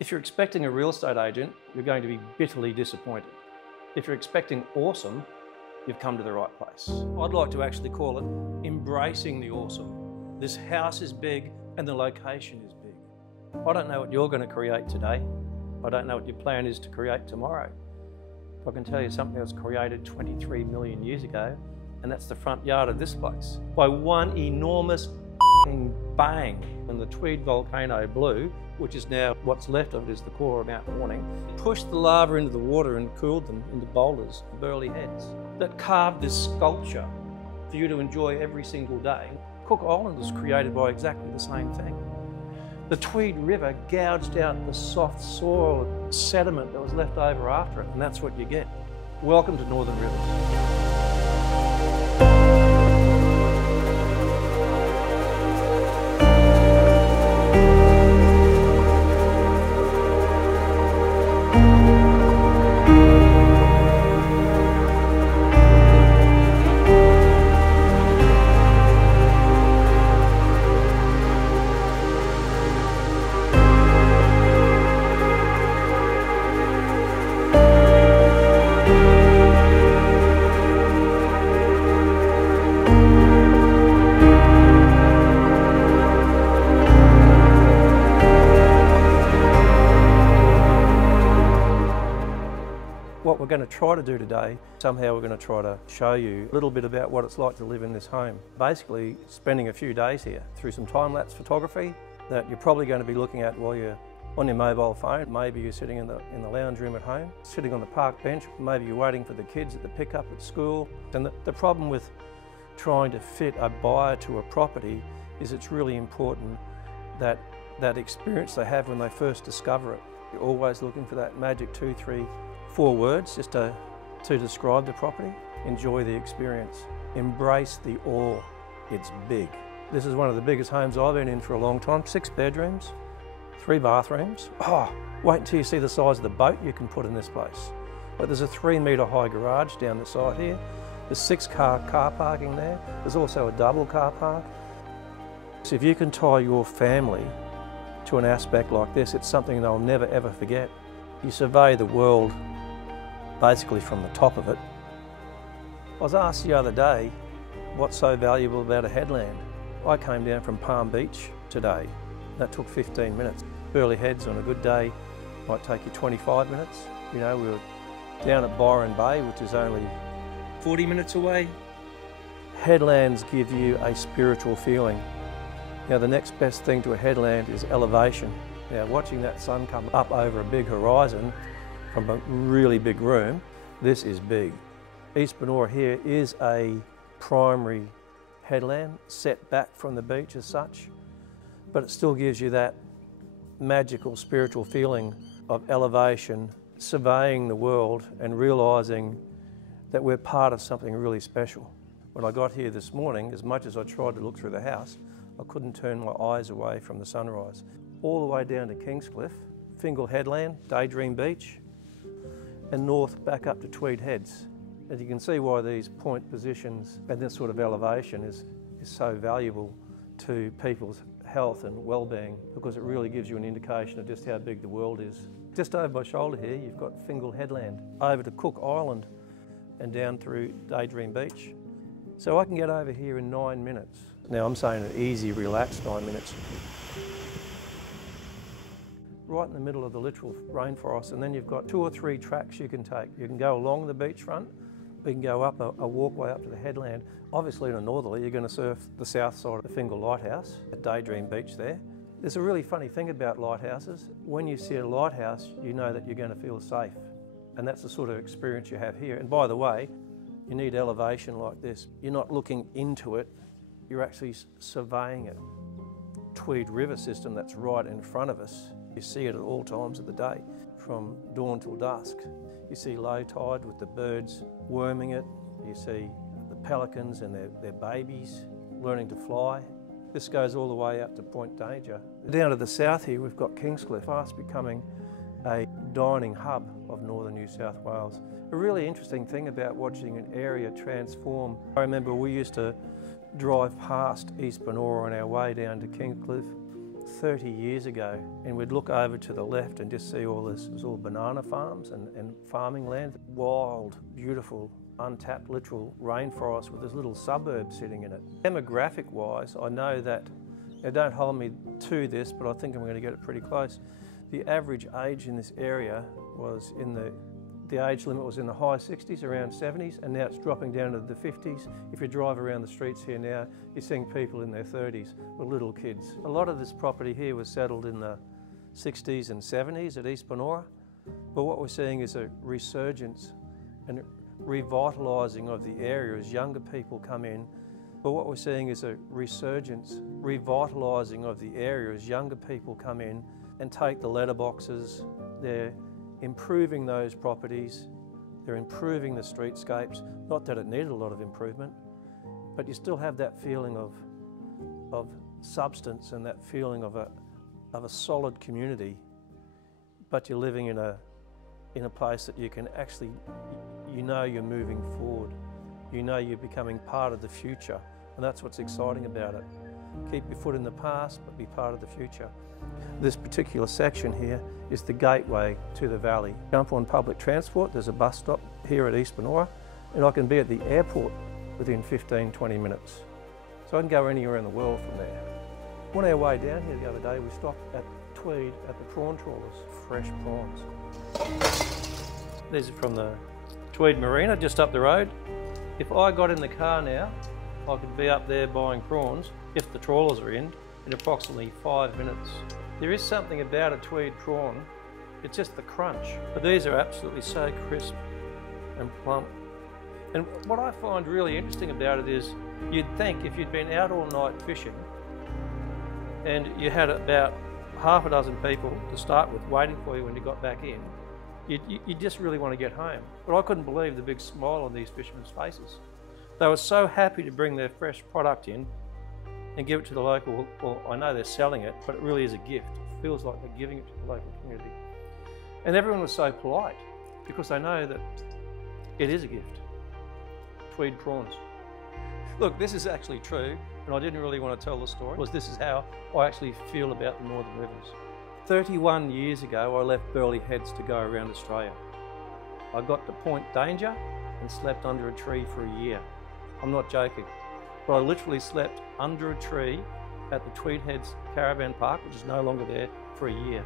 If you're expecting a real estate agent, you're going to be bitterly disappointed. If you're expecting awesome, you've come to the right place. I'd like to actually call it embracing the awesome. This house is big and the location is big. I don't know what you're going to create today. I don't know what your plan is to create tomorrow. I can tell you something that was created 23 million years ago, and that's the front yard of this place. By one enormous bang, and the Tweed volcano blew, which is now what's left of it is the core of Mount Warning, pushed the lava into the water and cooled them into boulders, burly heads, that carved this sculpture for you to enjoy every single day. Cook Island was created by exactly the same thing. The Tweed River gouged out the soft soil sediment that was left over after it, and that's what you get. Welcome to Northern Rivers. What we're going to try to do today, somehow we're going to try to show you a little bit about what it's like to live in this home. Basically, spending a few days here through some time-lapse photography that you're probably going to be looking at while you're on your mobile phone. Maybe you're sitting in the lounge room at home, sitting on the park bench. Maybe you're waiting for the kids at the pickup at school. And the problem with trying to fit a buyer to a property is it's really important that experience they have when they first discover it. You're always looking for that magic 2, 3, 4 words just to describe the property. Enjoy the experience. Embrace the awe. It's big. This is one of the biggest homes I've been in for a long time. 6 bedrooms, 3 bathrooms. Oh, wait until you see the size of the boat you can put in this place. But there's a 3-metre high garage down the side here. There's 6-car parking there. There's also a double car park. So if you can tie your family to an aspect like this, it's something they'll never ever forget. You survey the world basically from the top of it. I was asked the other day, what's so valuable about a headland? I came down from Palm Beach today. That took 15 minutes. Burley Heads on a good day might take you 25 minutes. You know, we were down at Byron Bay, which is only 40 minutes away. Headlands give you a spiritual feeling. Now, the next best thing to a headland is elevation. Now, watching that sun come up over a big horizon from a really big room, this is big. East Banora here is a primary headland, set back from the beach as such, but it still gives you that magical spiritual feeling of elevation, surveying the world and realising that we're part of something really special. When I got here this morning, as much as I tried to look through the house, I couldn't turn my eyes away from the sunrise. All the way down to Kingscliff, Fingal Headland, Daydream Beach, and north back up to Tweed Heads. And you can see why these point positions and this sort of elevation is so valuable to people's health and well-being, because it really gives you an indication of just how big the world is. Just over my shoulder here, you've got Fingal Headland, over to Cook Island and down through Daydream Beach. So I can get over here in 9 minutes. Now I'm saying an easy, relaxed 9 minutes. Right in the middle of the literal rainforest, and then you've got 2 or 3 tracks you can take. You can go along the beachfront, you can go up a walkway up to the headland. Obviously in a northerly, you're going to surf the south side of the Fingal Lighthouse at Daydream Beach there. There's a really funny thing about lighthouses. When you see a lighthouse, you know that you're going to feel safe. And that's the sort of experience you have here. And by the way, you need elevation like this. You're not looking into it, you're actually surveying it. Tweed River system that's right in front of us. You see it at all times of the day, from dawn till dusk. You see low tide with the birds worming it. You see the pelicans and their babies learning to fly. This goes all the way up to Point Danger. Down to the south here, we've got Kingscliff, fast becoming a dining hub of northern New South Wales. A really interesting thing about watching an area transform. I remember we used to drive past East Banora on our way down to Kingscliff, 30 years ago, and we'd look over to the left and just see all this, it was all banana farms and farming land. Wild, beautiful, untapped literal rainforest with this little suburb sitting in it. Demographic wise, I know that, now don't hold me to this, but I think I'm going to get it pretty close. The average age in this area was the age limit was in the high 60s, around 70s, and now it's dropping down to the 50s. If you drive around the streets here now, you're seeing people in their 30s with little kids. A lot of this property here was settled in the 60s and 70s at East Banora, but what we're seeing is a resurgence and revitalising of the area as younger people come in. But what we're seeing is a resurgence, revitalising of the area as younger people come in and take the letterboxes. They're improving those properties, they're improving the streetscapes. Not that it needed a lot of improvement, but you still have that feeling of substance and that feeling of a solid community, but you're living in a place that you can actually, you know you're moving forward, you know you're becoming part of the future, and that's what's exciting about it. Keep your foot in the past, but be part of the future. This particular section here is the gateway to the valley. Jump on public transport, there's a bus stop here at East Banora, and I can be at the airport within 15-20 minutes. So I can go anywhere in the world from there. On our way down here the other day, we stopped at Tweed at the prawn trawlers, fresh prawns. These are from the Tweed Marina, just up the road. If I got in the car now, I could be up there buying prawns, if the trawlers are in approximately 5 minutes. There is something about a Tweed prawn, it's just the crunch. But these are absolutely so crisp and plump. And what I find really interesting about it is, you'd think if you'd been out all night fishing and you had about half a dozen people to start with waiting for you when you got back in, you just really want to get home. But I couldn't believe the big smile on these fishermen's faces. They were so happy to bring their fresh product in and give it to the local. Well, I know they're selling it, but it really is a gift. It feels like they're giving it to the local community. And everyone was so polite because they know that it is a gift. Tweed prawns. Look, this is actually true, and I didn't really want to tell the story, because this is how I actually feel about the Northern Rivers. 31 years ago, I left Burleigh Heads to go around Australia. I got to Point Danger and slept under a tree for a year. I'm not joking, but I literally slept under a tree at the Tweed Heads Caravan Park, which is no longer there, for a year.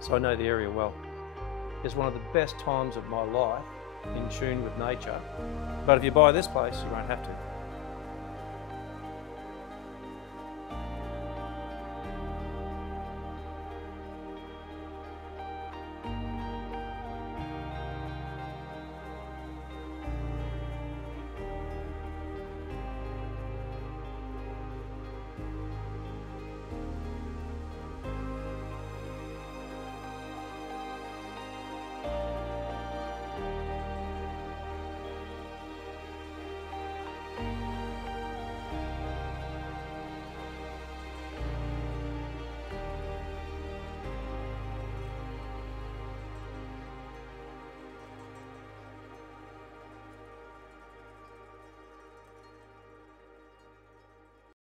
So I know the area well. It's one of the best times of my life, in tune with nature. But if you buy this place, you won't have to.